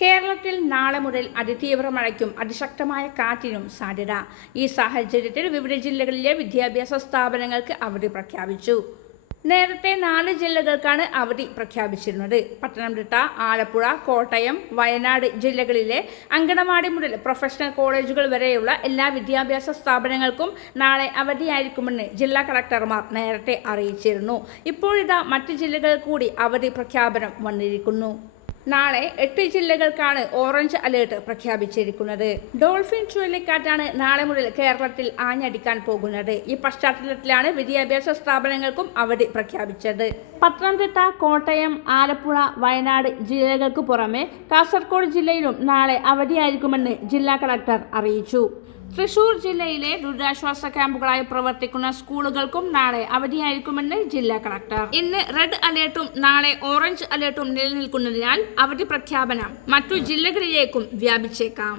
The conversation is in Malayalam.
കേരളത്തിൽ നാളെ മുതൽ അതിതീവ്ര മഴയ്ക്കും അതിശക്തമായ കാറ്റിനും സാധ്യത. ഈ സാഹചര്യത്തിൽ വിവിധ ജില്ലകളിലെ വിദ്യാഭ്യാസ സ്ഥാപനങ്ങൾക്ക് അവധി പ്രഖ്യാപിച്ചു. നേരത്തെ 4 ജില്ലകൾക്കാണ് അവധി പ്രഖ്യാപിച്ചിരുന്നത്. പത്തനംതിട്ട, ആലപ്പുഴ, കോട്ടയം, വയനാട് ജില്ലകളിലെ അങ്കണവാടി മുതൽ പ്രൊഫഷണൽ കോളേജുകൾ വരെയുള്ള എല്ലാ വിദ്യാഭ്യാസ സ്ഥാപനങ്ങൾക്കും നാളെ അവധിയായിരിക്കുമെന്ന് ജില്ലാ കളക്ടർമാർ നേരത്തെ അറിയിച്ചിരുന്നു. ഇപ്പോഴിതാ മറ്റ് ജില്ലകളിൽ കൂടി അവധി പ്രഖ്യാപനം വന്നിരിക്കുന്നു. നാളെ 8 ജില്ലകൾക്കാണ് ഓറഞ്ച് അലേർട്ട് പ്രഖ്യാപിച്ചിരിക്കുന്നത്. ഡോൾഫിൻ ചുഴലിക്കാറ്റാണ് നാളെ മുതൽ കേരളത്തിൽ ആഞ്ഞടിക്കാൻ പോകുന്നത്. ഈ പശ്ചാത്തലത്തിലാണ് വിദ്യാഭ്യാസ സ്ഥാപനങ്ങൾക്കും അവധി പ്രഖ്യാപിച്ചത്. പത്തനംതിട്ട, കോട്ടയം, ആലപ്പുഴ, വയനാട് ജില്ലകൾക്ക് പുറമെ കാസർഗോഡ് ജില്ലയിലും നാളെ അവധിയായിരിക്കുമെന്ന് ജില്ലാ കളക്ടർ അറിയിച്ചു. തൃശൂർ ജില്ലയിലെ ദുരിതാശ്വാസ ക്യാമ്പുകളായി പ്രവർത്തിക്കുന്ന സ്കൂളുകൾക്കും നാളെ അവധിയായിരിക്കുമെന്ന് ജില്ലാ കളക്ടർ. ഇന്ന് റെഡ് അലേർട്ടും നാളെ ഓറഞ്ച് അലേർട്ടും നിലനിൽക്കുന്നതിനാൽ അവധി പ്രഖ്യാപനം മറ്റു ജില്ലകളിലേക്കും വ്യാപിച്ചേക്കാം.